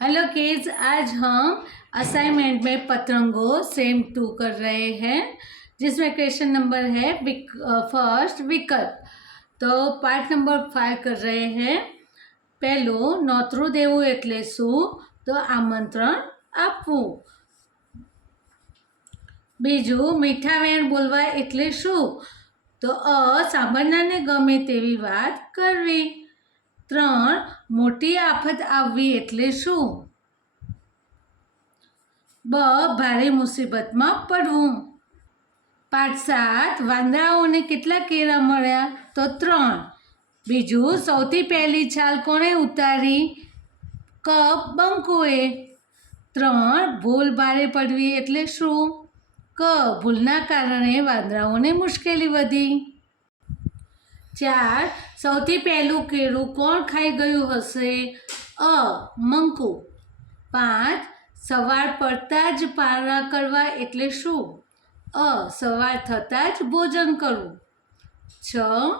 Hello kids, आज हम assignment में पतंगों सेम 2 कर रहे हैं, जिसमें क्वेश्चन नंबर है फर्स्ट विकल्प। तो पार्ट नंबर 5 कर रहे हैं। पहलू नોતરું દેવું એટલે શું? તો આમંત્રણ આપવું। બીજું મીઠા વેણ બોલવા એટલે શું? તો સાંભળનારને ગમે તેવી વાત કરવી। 3 મોટી આફત આવવી એટલે શું? ભારે મુસીબતમાં પડવું। પાઠ 7 વાંદરાઓને કેટલા કેળા મળ્યા? તો 3। બીજું સૌથી પહેલી છાલ કોણે ઉતારી? બંકુએ। 3 ભૂલ ભારે પડવી એટલે શું? ભૂલના કારણે વાંદરાઓને મુશ્કેલી વધી। 4 સૌથી પહેલું કેળું કોણ ખાઈ ગયું હશે? મંકુ। 5 સવાર પડતા જ પારણા કરવા એટલે શું? સવાર થતાં જ ભોજન કરવું। 6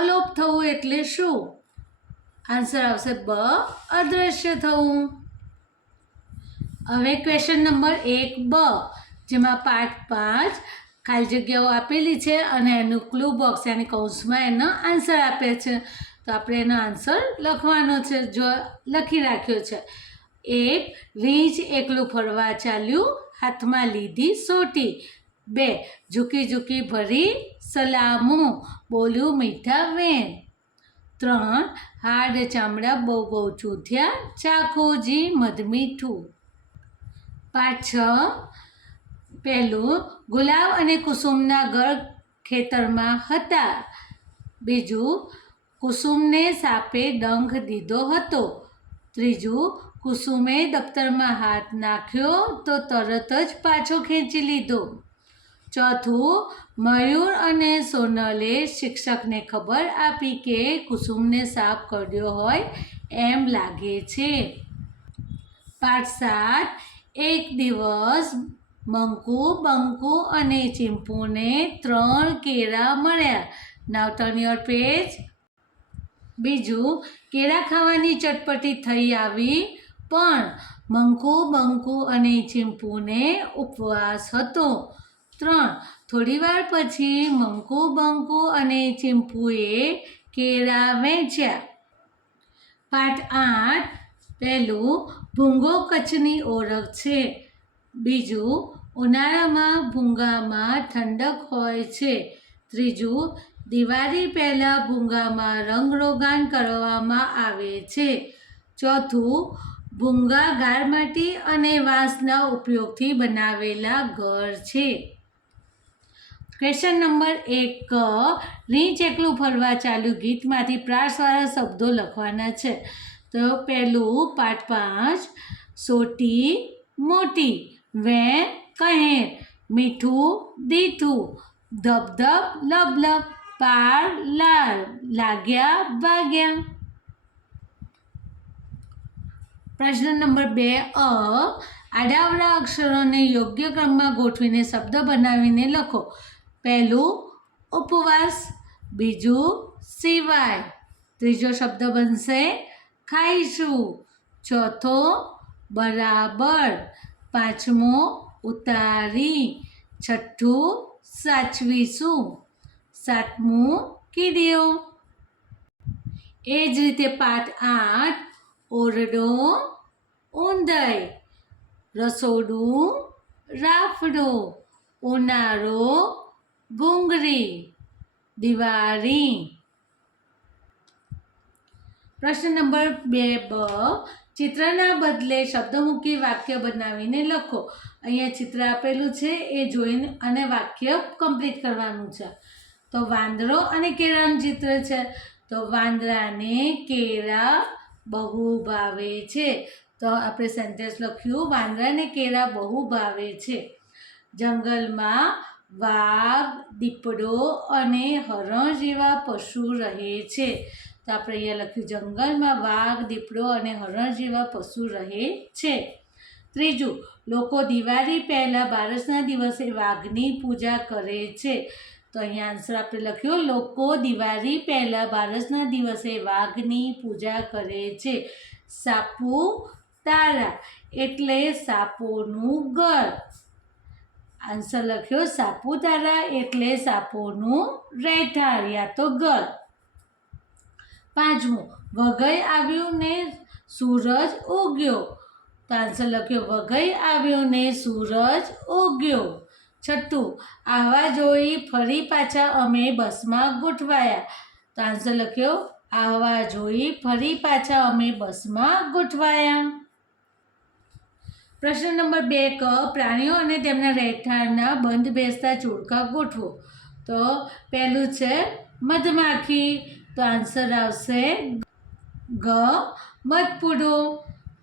અલોપ થવું એટલે શું? આન્સર આવશે અદૃશ્ય થવું। હવે ક્વેશ્ચન નંબર 1 જેમાં પાર્ટ 5 ખાલી જગ્યાઓ આપેલી છે અને એનું ક્લુ બોક્સ યાની કૌંસમાં એનો આન્સર આપે છે। તો આપણે એનો આન્સર લખવાનો છે। જો લખી રાખ્યો છે। 1 રીંછ એકલું ફરવા ચાલ્યું, હાથમાં લીધી સોટી। 2 ઝૂકી ઝૂકી ભરી સલામું, બોલ્યું મીઠા વેણ। 3 હાડ ચામડા બહુ બહુ ચૂથ્યા, ચાખોજી મધમીઠું। પાઠ 6 પહેલું ગુલાબ અને કુસુમના ઘર ખેતરમાં હતા। બીજું કુસુમને સાપે ડંખ દીધો હતો। ત્રીજું કુસુમે દફતરમાં હાથ નાખ્યો તો તરત જ પાછો ખેંચી લીધો। ચોથું મયુર અને સોનલે શિક્ષકને ખબર આપી કે કુસુમને સાપ કરડ્યો હોય એમ લાગે છે। પાઠ 7 એક દિવસ મંકુ, બંકુ અને ચીમ્પુને 3 કેળા મળ્યા। નાઉ ટર્ન યોર પેજ। બીજું કેળા ખાવાની ચટપટી થઈ આવી, પણ મંકુ, બંકુ અને ચીમ્પુને ઉપવાસ હતો। 3 થોડીવાર પછી મંકુ, બંકુ અને ચીમ્પુએ કેળા વહેંચ્યા। પાઠ 8 પહેલું ભૂંગો કચ્છની ઓળખ છે। બીજું ઉનાળામાં ભૂંગામાં ઠંડક હોય છે। ત્રીજું દિવાળી પહેલાં ભૂંગામાં રંગરોગાન કરવામાં આવે છે। ચોથું ભૂંગા ગારમાટી અને વાંસના ઉપયોગથી બનાવેલા ઘર છે। ક્વેશ્ચન નંબર 1 રીંછ એકલું ફરવા ચાલ્યું ગીતમાંથી પ્રાસવાળા શબ્દો લખવાના છે। તો પહેલું પાઠ 5 સોટી મોટી, વેણ કહેર, મીઠું દીઠું, ધબ ધબ લબ, પાર લાર, લાગ્યા ભાગ્યા। પ્રશ્ન નંબર 2 આડાઅવળા અક્ષરોને યોગ્ય ક્રમમાં ગોઠવીને શબ્દ બનાવીને લખો। પહેલું ઉપવાસ, બીજું સિવાય, ત્રીજો શબ્દ બનશે ખાઈશું, ચોથો બરાબર, પાંચમો ઉતારી, છઠ્ઠું સાચવીશું, સાતમું કીડીઓ। એ જ રીતે પાઠ 8 ઓરડો ઊંધાઈ, રસોડું રાફડો, ઉનાળો ભૂંગળી, દિવાળી। પ્રશ્ન નંબર 2 ચિત્રના બદલે શબ્દ મૂકી વાક્ય બનાવીને લખો। અહીંયા ચિત્ર આપેલું છે એ જોઈને અને વાક્ય કમ્પ્લીટ કરવાનું છે। તો વાંદરો અને કેળાનું ચિત્ર છે। તો વાંદરાને કેળા બહુ ભાવે છે। તો આપણે સેન્ટેન્સ લખ્યું વાંદરાને કેળા બહુ ભાવે છે। જંગલમાં વાઘ, દીપડો અને હરણ જેવા પશુ રહે છે। તો આપણે અહીંયા લખ્યું જંગલમાં વાઘ, દીપડો અને હરણ જેવા પશુ રહે છે। ત્રીજું લોકો દિવાળી પહેલાં બારસના દિવસે વાઘની પૂજા કરે છે। તો અહીંયા આન્સર આપણે લખ્યો લોકો દિવાળી પહેલાં બારસના દિવસે વાઘની પૂજા કરે છે। સાપુતારા તારા એટલે સાપોનું ઘર. આન્સર લખ્યો સાપુતારા એટલે સાપોનું રહેઠાણ યા તો ઘર. પાંચમું વઘઈ આવ્યું ને સૂરજ ઉગ્યો. તો આન્સર લખ્યો વઘઈ આવ્યું ને સૂરજ ઉગ્યો. છઠ્ઠું આવા જોઈ ફરી પાછા અમે બસમાં ગોઠવાયા. તો આન્સર લખ્યો આવા જોઈ ફરી પાછા અમે બસમાં ગોઠવાયા. પ્રશ્ન નંબર 2 ક પ્રાણીઓ અને તેમના રહેઠાણના બંધ બેસતા જોડકા ગોઠવો. તો પહેલું છે મધમાખી. તો આન્સર આવશે ગ મધપૂડો.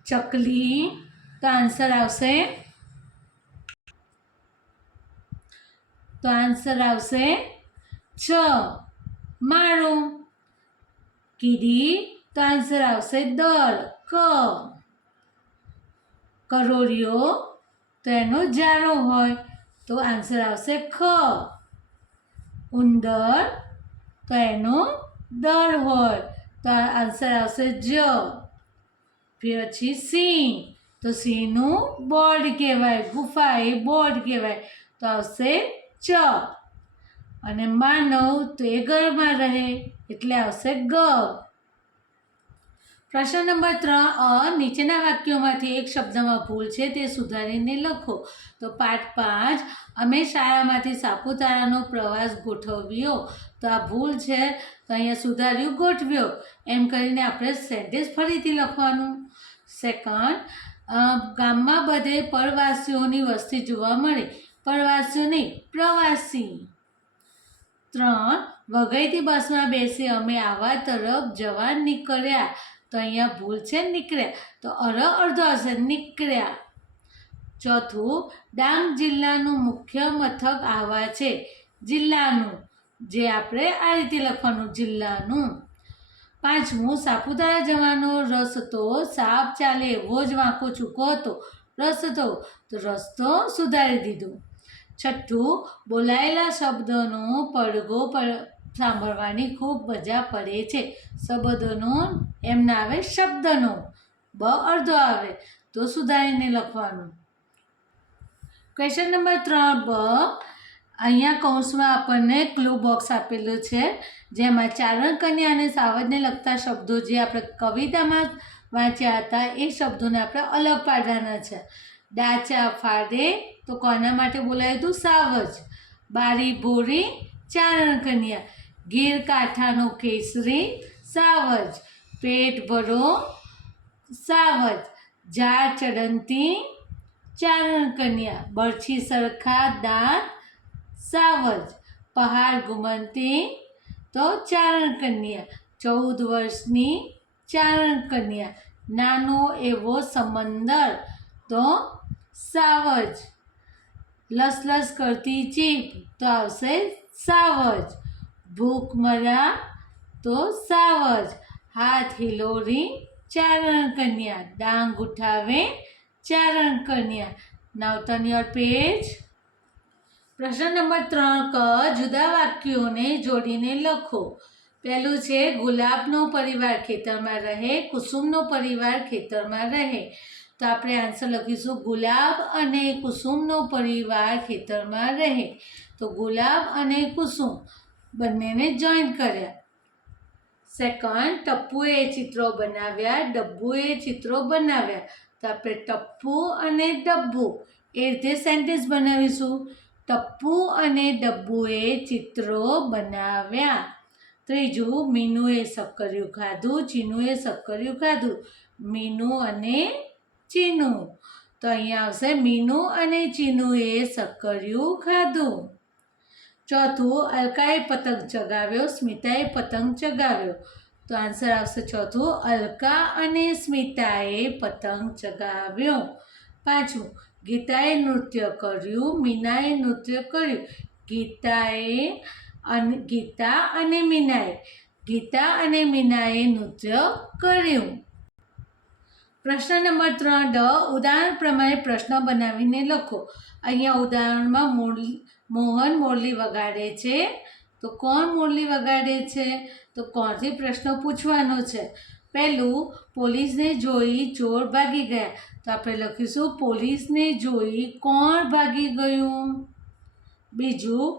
ચકલી. તો આન્સર આવશે છ માળું. કીડી. તો આન્સર આવશે દર ક. કરોળિયો. તો એનો જારો હોય તો આન્સર આવશે ખ. ઉંદર. તો એનો દર હોય તો આન્સર આવશે જ. પછી સિંહ. તો સિંહનું બોર્ડ કહેવાય. ગુફા એ બોર્ડ કહેવાય તો આવશે ચ. અને માનવ તો એ ઘરમાં રહે એટલે આવશે ગ. પ્રશ્ન નંબર 3 અ નીચેના વાક્યોમાંથી એક શબ્દમાં ભૂલ છે તે સુધારીને લખો. તો પાઠ 5 અમે શાળામાંથી સાપુતારાનો પ્રવાસ ગોઠવ્યો. તો આ ભૂલ છે તો અહીંયા સુધાર્યું ગોઠવ્યો એમ કરીને આપણે સેન્ટેન્સ ફરીથી લખવાનું. સેકન્ડ ગામમાં બધે પરવાસીઓની વસ્તી જોવા મળી. પરવાસીઓ નહીં પ્રવાસી. 3 વઘઈથી બસમાં બેસી અમે આવા તરફ જવા નીકળ્યા. તો અહીંયા ભૂલ છે નીકળ્યા તો અડધો આવશે નીકળ્યા. ચોથું ડાંગ જિલ્લાનું મુખ્ય મથક આવા છે. જિલ્લાનું જે આપણે આ રીતે લખવાનું જિલ્લાનું. પાંચમું સાપુતારા જવાનો રસ્તો સાપ ચાલે એવો જ વાંકો ચૂકો હતો. રસ્તો તો રસ્તો સુધારી દીધો. છઠ્ઠું બોલાયેલા શબ્દનો પડઘો સાંભળવાની ખૂબ મજા પડે છે. શબ્દનો એમ ના આવે શબ્દનો. બ અડધો આવે તો સુધારીને લખવાનું. ક્વેશ્ચન નંબર 3 બ અહીંયા કૌંસમાં આપણને ક્લુ બોક્સ આપેલું છે જેમાં ચારણ કન્યા અને સાવજને લગતા શબ્દો જે આપણે કવિતામાં વાંચ્યા હતા એ શબ્દોને આપણે અલગ પાડવાના છે. ડાચા ફાડે તો કોના માટે બોલાયું હતું સાવજ. બારી ભોરી ચારણ કન્યા. ગીર કાંઠાનો કેસરી સાવજ. પેટ ભરો સાવજ. ઝાડ ચડંતી ચારણ કન્યા. બરછી સરખા દાંત સાવજ. પહાડ ઘુમંતી તો ચારણ કન્યા. 14 વર્ષની ચારણ કન્યા. નાનો એવો સમંદર તો સાવજ. લસલસ કરતી જીભ તો આવશે સાવજ. ભૂખમરા તો સાવજ. હાથ હિલોરી ચારણ કન્યા. ડાંગ ઉઠાવે ચારણ કન્યા. નાઉ ટર્ન યોર પેજ. પ્રશ્ન નંબર 3 ક જુદા વાક્યોને જોડીને લખો. પહેલું છે ગુલાબનો પરિવાર ખેતરમાં રહે. કુસુમનો પરિવાર ખેતરમાં રહે. તો આપણે આન્સર લખીશું ગુલાબ અને કુસુમનો પરિવાર ખેતરમાં રહે. તો ગુલાબ અને કુસુમ બંનેને જોઈન્ટ કર્યા. સેકન્ડ ટપ્પુએ ચિત્રો બનાવ્યા. ડબ્બુએ ચિત્રો બનાવ્યા. તો આપણે ટપ્પુ અને ડબ્બુ એ રીતે સેન્ટેન્સ બનાવીશું. ટપ્પુ અને ડબ્બુએ ચિત્રો બનાવ્યા. ત્રીજું મીનુએ શક્કરિયું ખાધું. ચીનુએ શક્કરિયું ખાધું. મીનુ અને ચીનુ. તો અહીંયા આવશે મીનુ અને ચીનુએ શક્કરિયું ખાધું. ચોથું અલકાએ પતંગ ચગાવ્યો. સ્મિતાએ પતંગ ચગાવ્યો. તો આન્સર આવશે ચોથું અલકા અને સ્મિતાએ પતંગ ચગાવ્યો. પાંચમું ગીતાએ નૃત્ય કર્યું. મીનાએ નૃત્ય કર્યું. ગીતા અને મીનાએ નૃત્ય કર્યું. પ્રશ્ન નંબર 3 ડ ઉદાહરણ પ્રમાણે પ્રશ્ન બનાવીને લખો. અહીંયા ઉદાહરણમાં મોહન મોરલી વગાડે છે. તો કોણ મોરલી વગાડે છે? તો કોણથી પ્રશ્ન પૂછવાનો છે. પહેલું, પોલીસને જોઈ ચોર ભાગી ગયા. તો આપણે લખીશું પોલીસને જોઈ કોણ ભાગી ગયું. બીજું,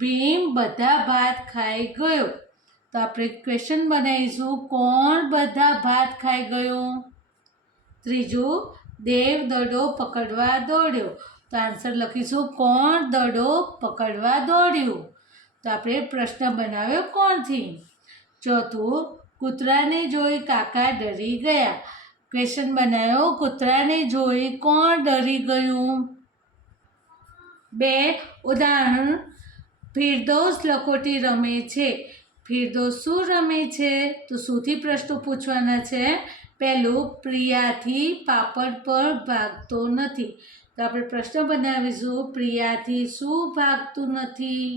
ભીમ બધા ભાત ખાઈ ગયો. તો આપણે ક્વેશ્ચન બનાવીશું કોણ બધા ભાત ખાઈ ગયો. ત્રીજું, દેવ દડો પકડવા દોડ્યો. તો આન્સર લખીશું કોણ દડો પકડવા દોડ્યું. તો આપણે પ્રશ્ન બનાવ્યો કોણથી. ચોથું, કૂતરાને જોઈ કાકા ડરી ગયા. ક્વેશ્ચન બનાવ્યો કૂતરાને જોઈ કોણ ડરી ગયું. 2 ઉદાહરણ, ફિરદૌસ લખોટી રમે છે. ફિરદૌસ શું રમે છે? તો શુંથી પ્રશ્નો પૂછવાના છે. પહેલું, પ્રિયાથી પાપડ પર ભાગતો નથી. તો આપણે પ્રશ્ન બનાવીશું પ્રિયાથી શું ભાગતું નથી.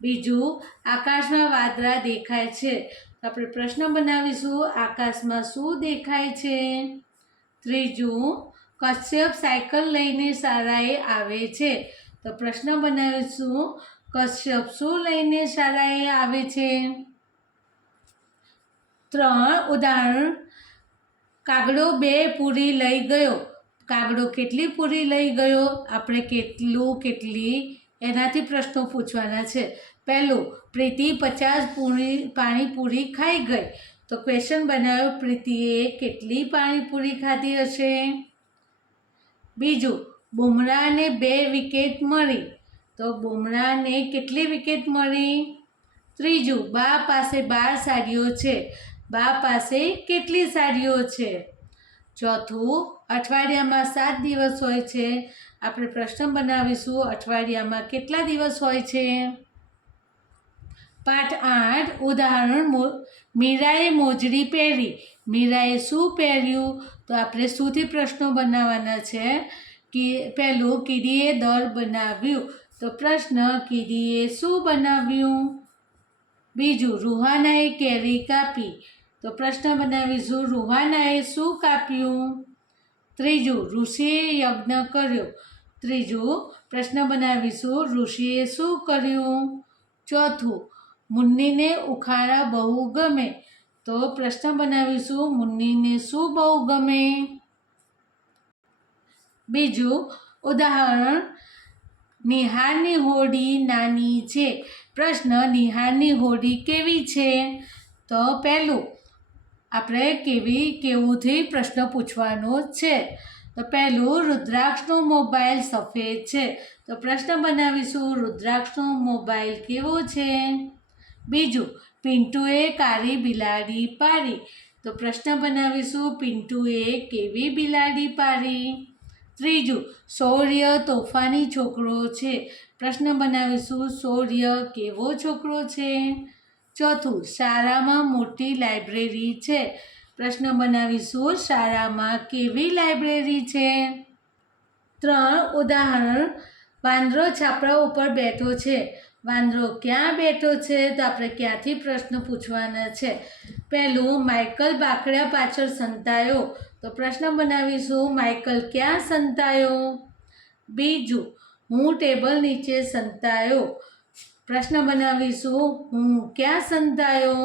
બીજું, આકાશમાં વાદળા દેખાય છે. તો આપણે પ્રશ્ન બનાવીશું આકાશમાં શું દેખાય છે. ત્રીજું, કશ્યપ સાયકલ લઈને શાળાએ આવે છે. તો પ્રશ્ન બનાવીશું કશ્યપ શું લઈને શાળાએ આવે છે. 3 ઉદાહરણ, કાગડો 2 પૂરી લઈ ગયો. કાગડો કેટલી પૂરી લઈ ગયો? આપણે કેટલું કેટલી એનાથી પ્રશ્નો પૂછવાના છે. પહેલું, પ્રીતિ 50 પાણીપુરી ખાઈ ગઈ. તો ક્વેશ્ચન બનાવ્યો પ્રીતિએ કેટલી પાણીપુરી ખાધી હશે. બીજું, બુમરાહને 2 વિકેટ મળી. તો બુમરાહને કેટલી વિકેટ મળી. ત્રીજું, બા પાસે 12 સાડીઓ છે. બા પાસે કેટલી સાડીઓ છે. ચોથું, અઠવાડિયામાં 7 દિવસ હોય છે. આપણે પ્રશ્ન બનાવીશું અઠવાડિયામાં કેટલા દિવસ હોય છે. પાઠ 8 ઉદાહરણ, મીરાએ મોજડી પહેરી. મીરાએ શું પહેર્યું? તો આપણે શુંથી પ્રશ્નો બનાવવાના છે. કે પહેલું, કીડીએ દળ બનાવ્યું. તો પ્રશ્ન, કીડીએ શું બનાવ્યું. બીજું, રૂહાનાએ કેરી કાપી. તો પ્રશ્ન બનાવીશું રૂહાનાએ શું કાપ્યું. ત્રીજું, ઋષિએ યજ્ઞ કર્યો. ત્રીજું, પ્રશ્ન બનાવીશું ઋષિએ શું કર્યું. ચોથું, મુન્નીને ઉખાડા બહુ ગમે. તો પ્રશ્ન બનાવીશું મુન્નીને શું બહુ ગમે. બીજું ઉદાહરણ, નિહાળની હોડી નાની છે. પ્રશ્ન, નિહાળની હોડી કેવી છે. તો પહેલું, આપણે કેવુંથી પ્રશ્ન પૂછવાનો છે. તો પહેલું, રુદ્રાક્ષનો મોબાઈલ સફેદ છે. તો પ્રશ્ન બનાવીશું રુદ્રાક્ષનો મોબાઈલ કેવો છે. બીજું, પિન્ટુએ કાળી બિલાડી પાડી. તો પ્રશ્ન બનાવીશું પિન્ટુએ કેવી બિલાડી પાડી. ત્રીજું, શૌર્ય તોફાની છોકરો છે. પ્રશ્ન બનાવીશું શૌર્ય કેવો છોકરો છે. ચોથું, શાળામાં મોટી લાઇબ્રેરી છે. પ્રશ્ન બનાવીશું શાળામાં કેવી લાઇબ્રેરી છે. 3 ઉદાહરણ, વાંદરો છાપરા ઉપર બેઠો છે. વાંદરો ક્યાં બેઠો છે. તો આપણે ક્યાંથી પ્રશ્ન પૂછવાના છે. પહેલું, માઇકલ બાકડા પાછળ સંતાયો. તો પ્રશ્ન બનાવીશું માઇકલ ક્યાં સંતાયો. બીજું, હું ટેબલ નીચે સંતાયો. પ્રશ્ન બનાવીશું હું ક્યાં સંતાયો.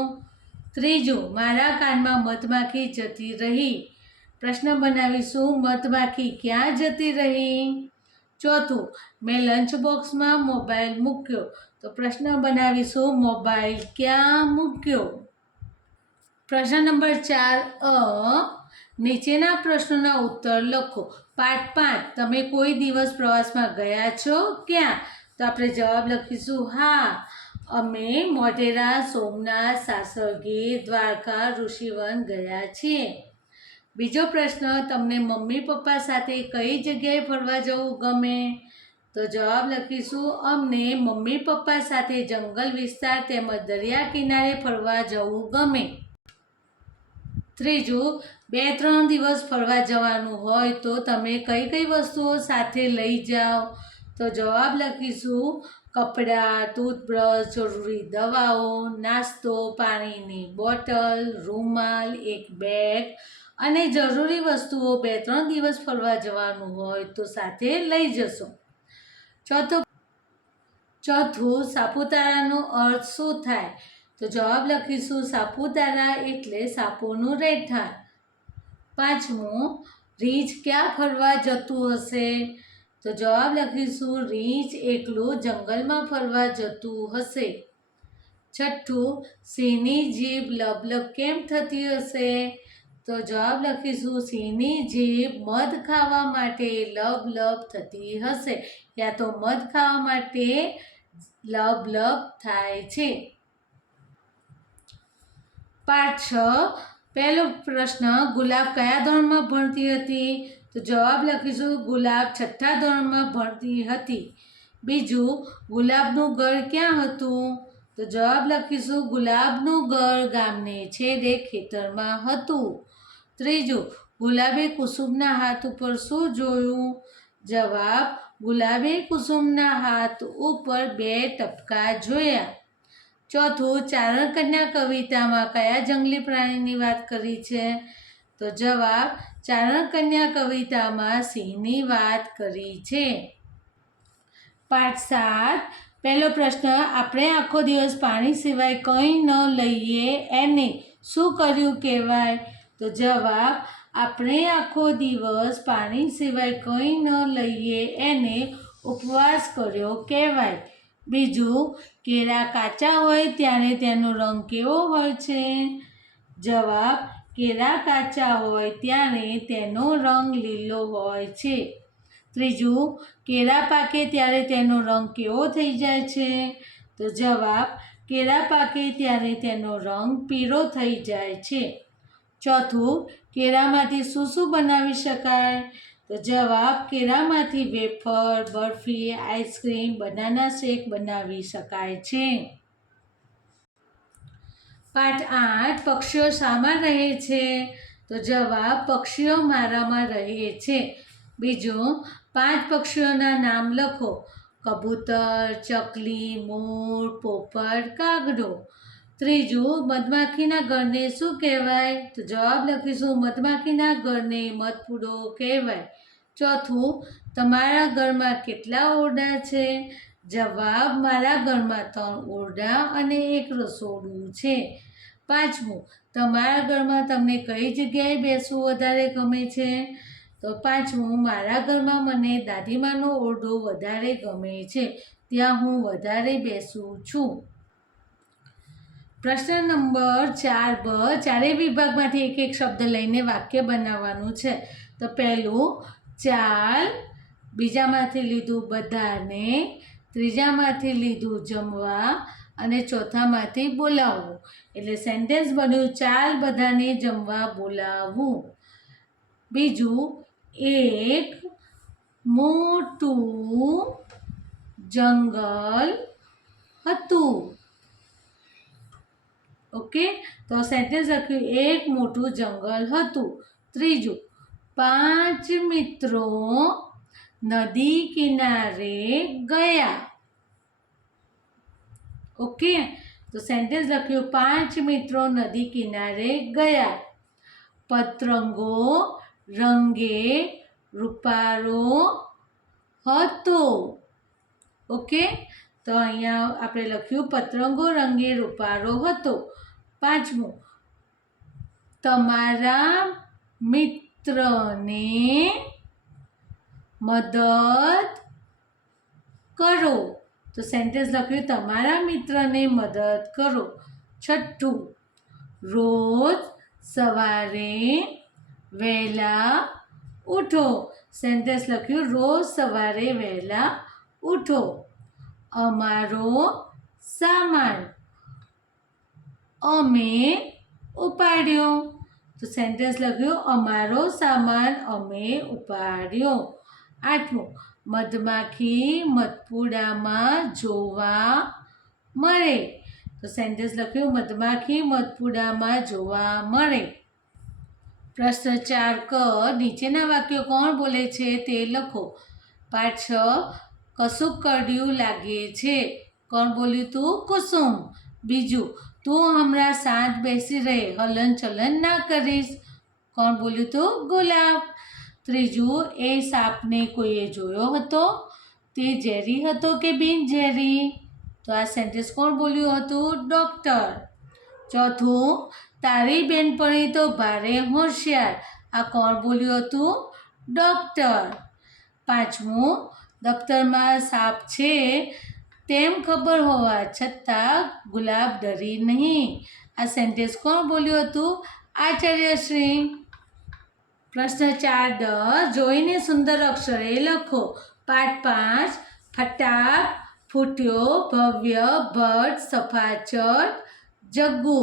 ત્રીજું, મારા કાનમાં મધમાખી જતી રહી. પ્રશ્ન બનાવીશું મધમાખી ક્યાં જતી રહી. ચોથું, મેં લંચ બોક્સમાં મોબાઈલ મૂક્યો. તો પ્રશ્ન બનાવીશું મોબાઈલ ક્યાં મૂક્યો. પ્રશ્ન નંબર 4 નીચેના પ્રશ્નોના ઉત્તર લખો. પાઠ 5, તમે કોઈ દિવસ પ્રવાસમાં ગયા છો. ક્યાં? તો આપણે જવાબ લખીશું હા, અમે મોઢેરા, સોમનાથ, સાસણગીર, દ્વારકા, ઋષિવન ગયા છીએ. બીજો પ્રશ્ન, તમને મમ્મી પપ્પા સાથે કઈ જગ્યાએ ફરવા જવું ગમે. તો જવાબ લખીશું અમને મમ્મી પપ્પા સાથે જંગલ વિસ્તાર તેમજ દરિયા કિનારે ફરવા જવું ગમે. ત્રીજું, 2-3 દિવસ ફરવા જવાનું હોય તો તમે કઈ કઈ વસ્તુઓ સાથે લઈ જાઓ. તો જવાબ લખીશું કપડાં, ટૂથબ્રશ, જરૂરી દવાઓ, નાસ્તો, પાણીની બોટલ, રૂમાલ, એક બેગ અને જરૂરી વસ્તુઓ 2-3 દિવસ ફરવા જવાનું હોય તો સાથે લઈ જશો. ચોથું, સાપુતારાનો અર્થ શું થાય. તો જવાબ લખીશું સાપુતારા એટલે સાપોનું રહેઠાણ. પાંચમું, રીંછ ક્યાં ફરવા જતું હશે? તો જવાબ લખીશું રીંછ એકલું જંગલમાં ફરવા જતું હશે. છઠ્ઠું, સિંહની જીભ લબલબ કેમ થતી હશે? તો જવાબ લખીશું સિંહની જીભ મધ ખાવા માટે લબલબ થતી હશે, યા તો મધ ખાવા માટે લબલબ થાય છે. પાઠ 6, પહેલો પ્રશ્ન, ગુલાબ કયા ધોરણમાં ભણતી હતી? તો જવાબ લખીશું ગુલાબ 6થા ધોરણમાં ભણતી હતી. બીજું, ગુલાબનું ઘર ક્યાં હતું? તો જવાબ લખીશું ગુલાબનું ઘર ગામને છેડે ખેતરમાં હતું. ત્રીજું, ગુલાબે કુસુમના હાથ ઉપર શું જોયું? જવાબ, ગુલાબે કુસુમના હાથ ઉપર 2 ટપકા જોયા. ચોથું, ચારણ કન્યા કવિતામાં કયા જંગલી પ્રાણીની વાત કરી છે? તો જવાબ, ચારણ કન્યા કવિતામાં સિંહની વાત કરી છે. પાઠ 7, પહેલો પ્રશ્ન, આપણે આખો દિવસ પાણી સિવાય કંઈ ન લઈએ એને શું કર્યું કહેવાય? તો જવાબ, આપણે આખો દિવસ પાણી સિવાય કંઈ ન લઈએ એને ઉપવાસ કર્યો કહેવાય. બીજું, કેળા કાચા હોય ત્યારે તેનો રંગ કેવો હોય છે? જવાબ, કેળા કાચા હોય ત્યારે તેનો રંગ લીલો હોય છે. ત્રીજું, કેળા પાકે ત્યારે તેનો રંગ કેવો થઈ જાય છે? તો જવાબ, કેળા પાકે ત્યારે તેનો રંગ પીળો થઈ જાય છે. ચોથું, કેળામાંથી શું શું બનાવી શકાય? તો જવાબ, કેળામાંથી વેફર, બરફી, આઈસ્ક્રીમ, બનાના શેક બનાવી શકાય છે. પાઠ 8, પક્ષીઓ શામાં રહે છે? તો જવાબ, પક્ષીઓ મારામાં રહે છે. બીજું, 5 પક્ષીઓના નામ લખો. કબૂતર, ચકલી, મોર, પોપટ, કાગડો. ત્રીજું, મધમાખીના ઘરને શું કહેવાય? તો જવાબ લખીશું મધમાખીના ઘરને મધપૂડો કહેવાય. ચોથું, તમારા ઘરમાં કેટલા ઓરડા છે? જવાબ, મારા ઘરમાં 3 ઓરડા અને 1 રસોડું છે. પાંચમું, તમારા ઘરમાં તમને કઈ જગ્યાએ બેસવું વધારે ગમે છે? તો પાંચમું, મારા ઘરમાં મને દાદીમાનો ઓરડો વધારે ગમે છે, ત્યાં હું વધારે બેસું છું. પ્રશ્ન નંબર 4બ, ચારેય વિભાગમાંથી એક શબ્દ લઈને વાક્ય બનાવવાનું છે. તો પહેલું, ચાલ. બીજામાંથી લીધું બધાને. ત્રીજામાંથી લીધું જમવા અને ચોથામાંથી બોલાવવું. એટલે સેન્ટેન્સ બન્યું ચાલ બધાને જમવા બોલાવવું. બીજું, એક મોટું જંગલ હતું. ઓકે, તો સેન્ટેન્સ લખ્યું એક મોટું જંગલ હતું. ત્રીજું, 5 મિત્રો નદી કિનારે ગયા. ઓકે, તો સેન્ટેન્સ લખ્યું 5 મિત્રો નદી કિનારે ગયા. પતંગો રંગે રૂપારો હતો. ઓકે, તો અહીંયા આપણે લખ્યું પતંગો રંગે રૂપારો હતો. પાંચમું, તમારા મિત્રને મદદ કરો. તો સેન્ટેન્સ લખ્યું તમારા મિત્રને મદદ કરો. છઠ્ઠું, રોજ સવારે વહેલા ઉઠો. સેન્ટેન્સ લખ્યું રોજ સવારે વહેલા ઉઠો. અમારો સામાન અમે ઉપાડ્યો. તો સેન્ટેન્સ લખ્યું અમારો સામાન અમે ઉપાડ્યો. આઠમું, મધમાખી મધપૂડામાં જોવા મળે. તો સેન્ટેન્સ લખ્યું મધમાખી મધપૂડામાં જોવા મળે. પ્રશ્ન 4ક, નીચેના વાક્યો કોણ બોલે છે તે લખો. પાઠ 6, કશુંક કડ્યું લાગે છે. કોણ બોલ્યું તું? કુસુમ. બીજું, તું હમણાં શાંત બેસી રહે, હલન ચલન ના કરીશ. કોણ બોલ્યું તું? ગુલાબ. ત્રીજું, એ સાપને કોઈએ જોયો હતો? તે ઝેરી હતો કે બિનઝેરી? તો આ સેન્ટેન્સ કોણ બોલ્યું હતું? ડૉક્ટર. ચોથું, તારી બેનપણી તો ભારે હોશિયાર. આ કોણ બોલ્યું હતું? ડૉક્ટર. પાંચમું, દફતરમાં સાપ છે તેમ ખબર હોવા છતાં ગુલાબ ડરી નહીં. આ સેન્ટેન્સ કોણ બોલ્યું હતું? આચાર્યશ્રી. પ્રશ્ન 4.10 જોઈને સુંદર અક્ષરે લખો. પાઠ 5 ફટાક, ફૂટ્યો, ભવ્ય, ભટ્ટ, સફાચટ, જગ્ગુ.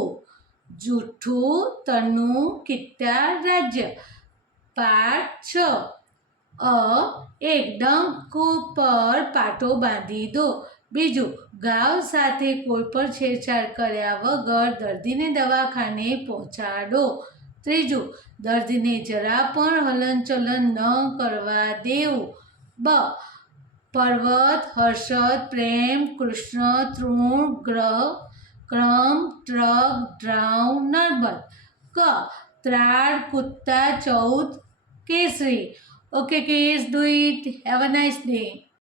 જૂઠું, તનું, કિટ્ટા, રાજ્ય. પાઠ 6 એક ડંખ પર પાટો બાંધી દો. બીજું, ગાવ સાથે કોઈ પણ છેડછાડ કર્યા વગર દર્દીને દવાખાને પહોંચાડો. ત્રીજું, દર્દીને જરા પણ હલનચલન ન કરવા દેવું. પર્વત, હર્ષદ, પ્રેમ, કૃષ્ણ, તૃણ, ગ્રહ, ક્રમ, ટ્રક, ડ્રાઉ, નર્મદ. ત્રાડ, કુત્તા, ચૌદ, કેસરી. Okay kids, do it. Have a nice day.